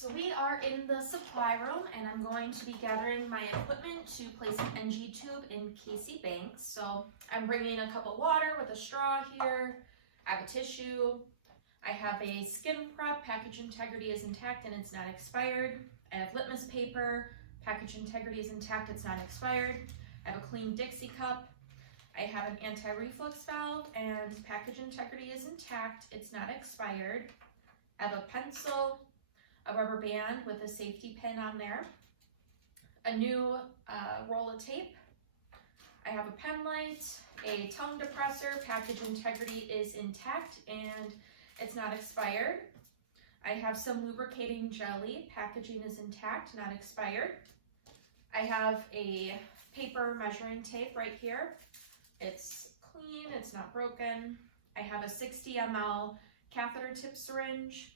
So we are in the supply room and I'm going to be gathering my equipment to place an NG tube in Casey Banks. So I'm bringing a cup of water with a straw here. I have a tissue. I have a skin prep. Package integrity is intact and it's not expired. I have litmus paper. Package integrity is intact, it's not expired. I have a clean Dixie cup. I have an anti-reflux valve and package integrity is intact, it's not expired. I have a pencil, a rubber band with a safety pin on there, a new roll of tape. I have a pen light, a tongue depressor, package integrity is intact and it's not expired. I have some lubricating jelly, packaging is intact, not expired. I have a paper measuring tape right here. It's clean, it's not broken. I have a 60 ml catheter tip syringe.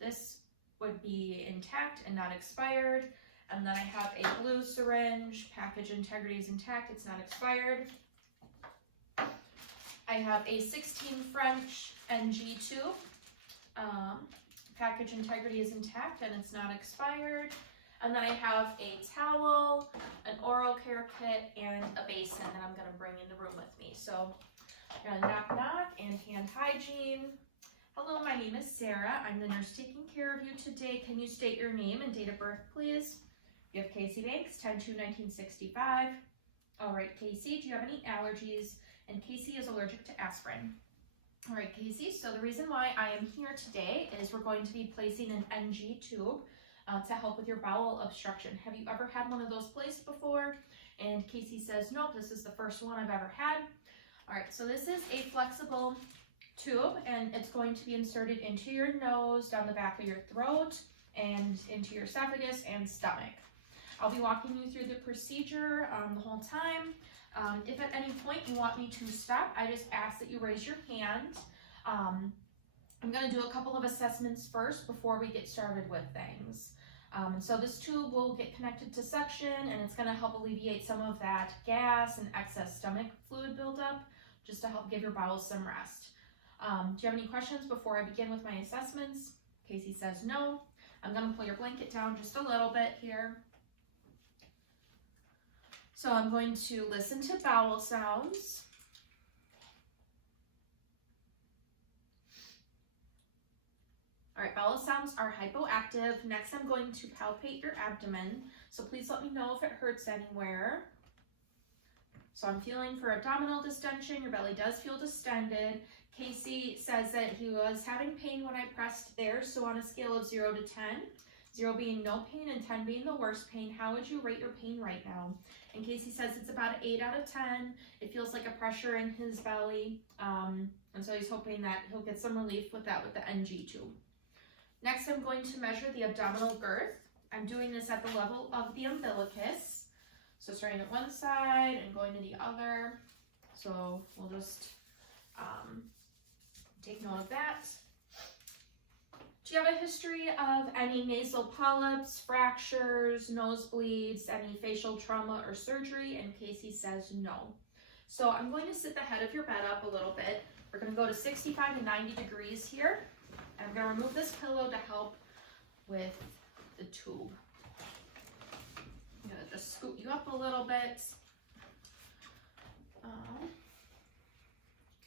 This would be intact and not expired. And then I have a blue syringe, package integrity is intact, it's not expired. I have a 16 French NG tube. Package integrity is intact and it's not expired. And then I have a towel, an oral care kit, and a basin that I'm going to bring in the room with me. So I'm going to knock knock and hand hygiene. Hello, my name is Sarah. I'm the nurse taking care of you today. Can you state your name and date of birth, please? You have Casey Banks, 10/2/1965. All right, Casey, do you have any allergies? And Casey is allergic to aspirin. All right, Casey, so the reason why I am here today is we're going to be placing an NG tube to help with your bowel obstruction. Have you ever had one of those placed before? And Casey says, nope, this is the first one I've ever had. All right, so this is a flexible tube and it's going to be inserted into your nose, down the back of your throat, and into your esophagus and stomach. I'll be walking you through the procedure the whole time. If at any point you want me to stop, I just ask that you raise your hand. I'm going to do a couple of assessments first before we get started with things. So this tube will get connected to suction and it's going to help alleviate some of that gas and excess stomach fluid buildup, just to help give your bowels some rest. Do you have any questions before I begin with my assessments? Casey says no. I'm going to pull your blanket down just a little bit here. So I'm going to listen to bowel sounds. All right, bowel sounds are hypoactive. Next, I'm going to palpate your abdomen. So please let me know if it hurts anywhere. So I'm feeling for abdominal distension. Your belly does feel distended. Casey says that he was having pain when I pressed there. So on a scale of 0 to 10, 0 being no pain and 10 being the worst pain, how would you rate your pain right now? And Casey says it's about an 8 out of 10. It feels like a pressure in his belly. And so he's hoping that he'll get some relief with that with the NG tube. Next, I'm going to measure the abdominal girth. I'm doing this at the level of the umbilicus. So starting at one side and going to the other. So we'll just take note of that. Do you have a history of any nasal polyps, fractures, nosebleeds, any facial trauma or surgery? And Casey says no. So I'm going to sit the head of your bed up a little bit. We're going to go to 65 to 90 degrees here. I'm going to remove this pillow to help with the tube. I'm going to just scoot you up a little bit.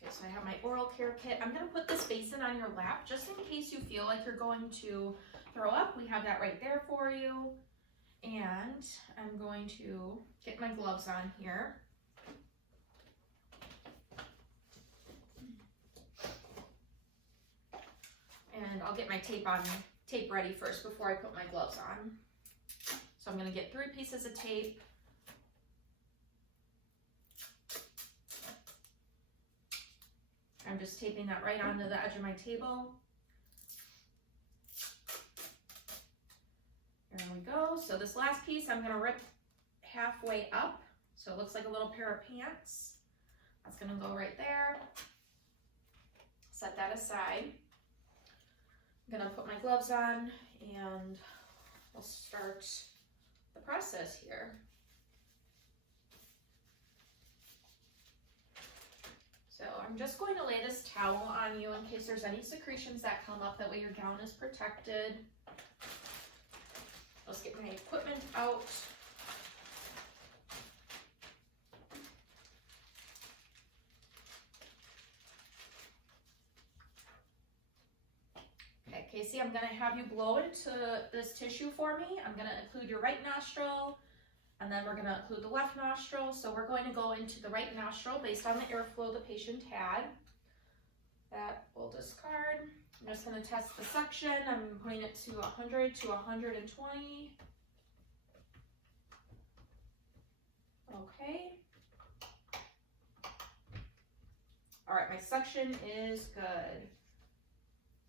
Okay, so I have my oral care kit. I'm going to put this basin on your lap just in case you feel like you're going to throw up. We have that right there for you. And I'm going to get my gloves on here. And I'll get my tape ready first before I put my gloves on. So I'm going to get 3 pieces of tape. I'm just taping that right onto the edge of my table. There we go. So this last piece I'm going to rip halfway up. So it looks like a little pair of pants. That's going to go right there. Set that aside. I'm going to put my gloves on and we'll start the process here. So I'm just going to lay this towel on you in case there's any secretions that come up. That way your gown is protected. Let's get my equipment out. Okay, Casey, I'm gonna have you blow into this tissue for me. I'm gonna include your right nostril, and then we're gonna include the left nostril. So we're going to go into the right nostril based on the airflow the patient had. That we'll discard. I'm just gonna test the suction. I'm putting it to 100 to 120. Okay. All right, my suction is good.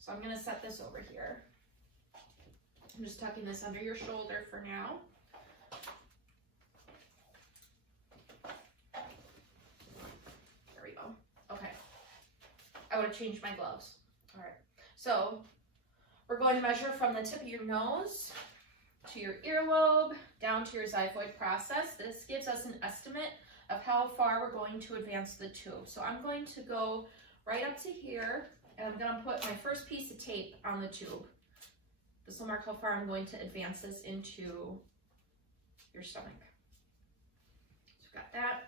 So I'm gonna set this over here. I'm just tucking this under your shoulder for now. There we go. Okay. I would have changed my gloves. All right. So we're going to measure from the tip of your nose to your earlobe down to your xiphoid process. This gives us an estimate of how far we're going to advance the tube. So I'm going to go right up to here, and I'm going to put my first piece of tape on the tube. This will mark how far I'm going to advance this into your stomach. So we've got that.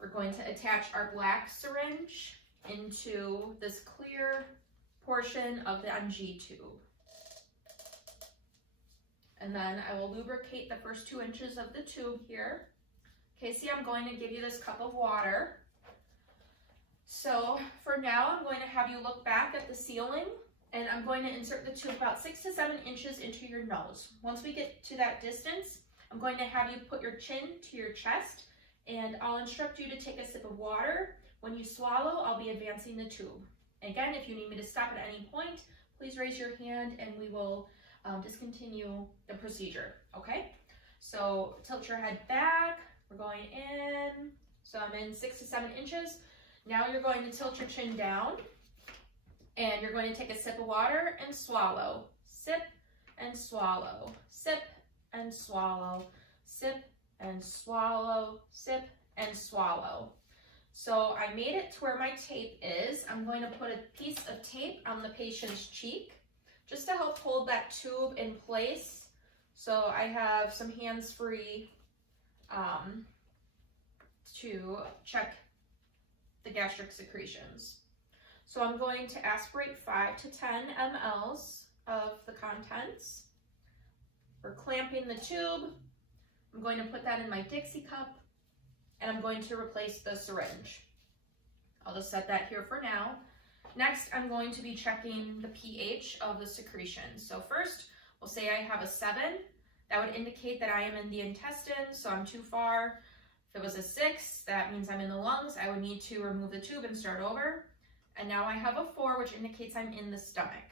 We're going to attach our black syringe into this clear portion of the NG tube. And then I will lubricate the first 2 inches of the tube here. Casey, I'm going to give you this cup of water. So for now, I'm going to have you look back at the ceiling, and I'm going to insert the tube about 6 to 7 inches into your nose. Once we get to that distance, I'm going to have you put your chin to your chest, and I'll instruct you to take a sip of water. When you swallow, I'll be advancing the tube. Again, if you need me to stop at any point, please raise your hand and we will discontinue the procedure, okay? So tilt your head back, we're going in, so I'm in 6 to 7 inches. Now you're going to tilt your chin down, and you're going to take a sip of water and swallow. Sip and swallow, sip and swallow, sip and swallow, sip and swallow. So I made it to where my tape is. I'm going to put a piece of tape on the patient's cheek just to help hold that tube in place. So I have some hands-free to check the gastric secretions. So I'm going to aspirate 5 to 10 mLs of the contents. We're clamping the tube. I'm going to put that in my Dixie cup, and I'm going to replace the syringe. I'll just set that here for now. Next, I'm going to be checking the pH of the secretion. So first, we'll say I have a 7. That would indicate that I am in the intestines, so I'm too far. If it was a 6, that means I'm in the lungs. I would need to remove the tube and start over. And now I have a 4, which indicates I'm in the stomach.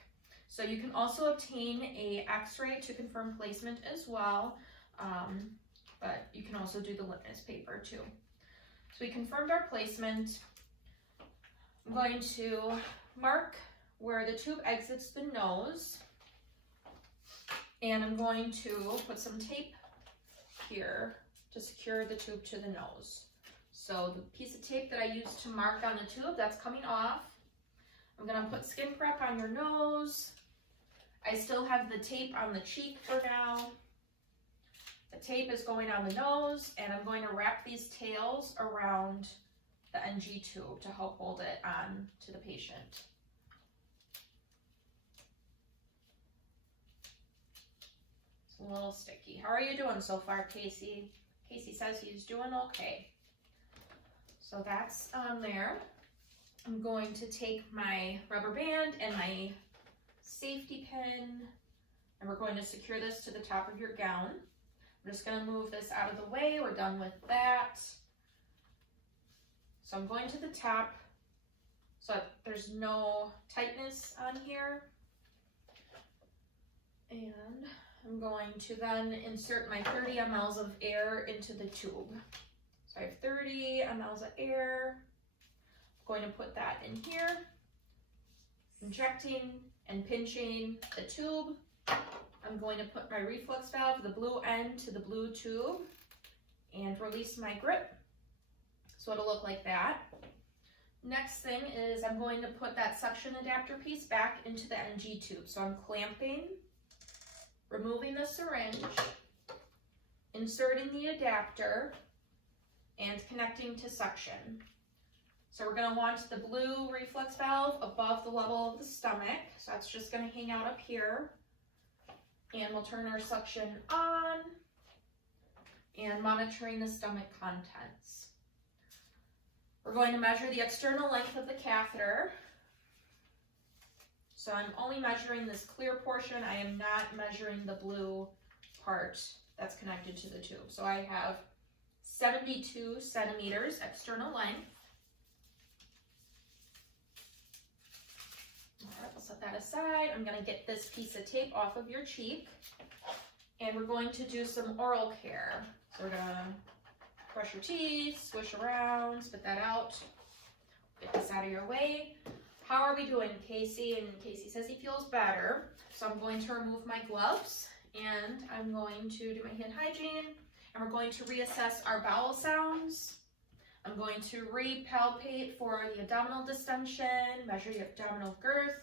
So you can also obtain a X-ray to confirm placement as well, but you can also do the litmus paper too. So we confirmed our placement. I'm going to mark where the tube exits the nose, and I'm going to put some tape here to secure the tube to the nose. So the piece of tape that I used to mark on the tube, that's coming off. I'm gonna put skin prep on your nose. I still have the tape on the cheek for now. The tape is going on the nose, and I'm going to wrap these tails around the NG tube to help hold it on to the patient. It's a little sticky. How are you doing so far, Casey? Casey says he's doing okay. So that's on there. I'm going to take my rubber band and my safety pin, and we're going to secure this to the top of your gown. I'm just going to move this out of the way. We're done with that. So I'm going to the top so that there's no tightness on here. And I'm going to then insert my 30 mLs of air into the tube. So I have 30 mLs of air. I'm going to put that in here, injecting and pinching the tube. I'm going to put my reflux valve, the blue end, to the blue tube and release my grip. So it'll look like that. Next thing is I'm going to put that suction adapter piece back into the NG tube. So I'm clamping removing the syringe, inserting the adapter, and connecting to suction. So we're going to want the blue reflex valve above the level of the stomach. So that's just going to hang out up here. And we'll turn our suction on and monitoring the stomach contents. We're going to measure the external length of the catheter. So I'm only measuring this clear portion. I am not measuring the blue part that's connected to the tube. So I have 72 centimeters external length. All right, we'll set that aside. I'm going to get this piece of tape off of your cheek, and we're going to do some oral care. So we're going to brush your teeth, swish around, spit that out, get this out of your way. How are we doing, Casey? And Casey says he feels better. So I'm going to remove my gloves, and I'm going to do my hand hygiene, and we're going to reassess our bowel sounds. I'm going to re-palpate for the abdominal distension, measure the abdominal girth.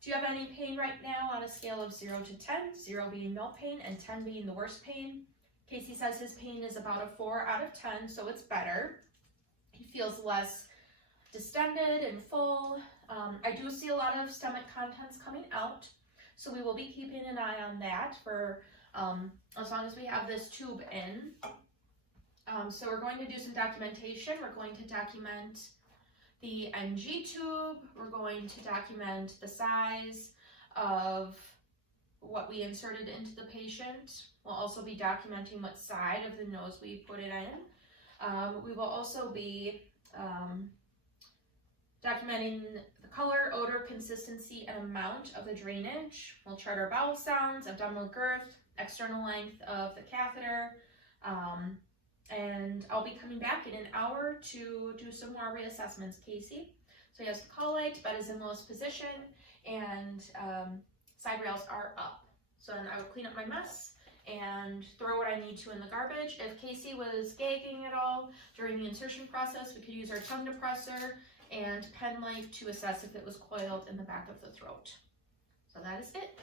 Do you have any pain right now on a scale of 0 to 10, 0 being no pain and 10 being the worst pain? Casey says his pain is about a 4 out of 10, so it's better. He feels less distended and full. I do see a lot of stomach contents coming out, so we will be keeping an eye on that for as long as we have this tube in. So we're going to do some documentation. We're going to document the NG tube. We're going to document the size of what we inserted into the patient. We'll also be documenting what side of the nose we put it in. We will also be documenting the color, odor, consistency, and amount of the drainage. We'll chart our bowel sounds, abdominal girth, external length of the catheter, and I'll be coming back in an hour to do some more reassessments, Casey. So he has the collate, bed is in lowest position, and side rails are up. So then I would clean up my mess and throw what I need to in the garbage. If Casey was gagging at all during the insertion process, we could use our tongue depressor and pen light to assess if it was coiled in the back of the throat. So that is it.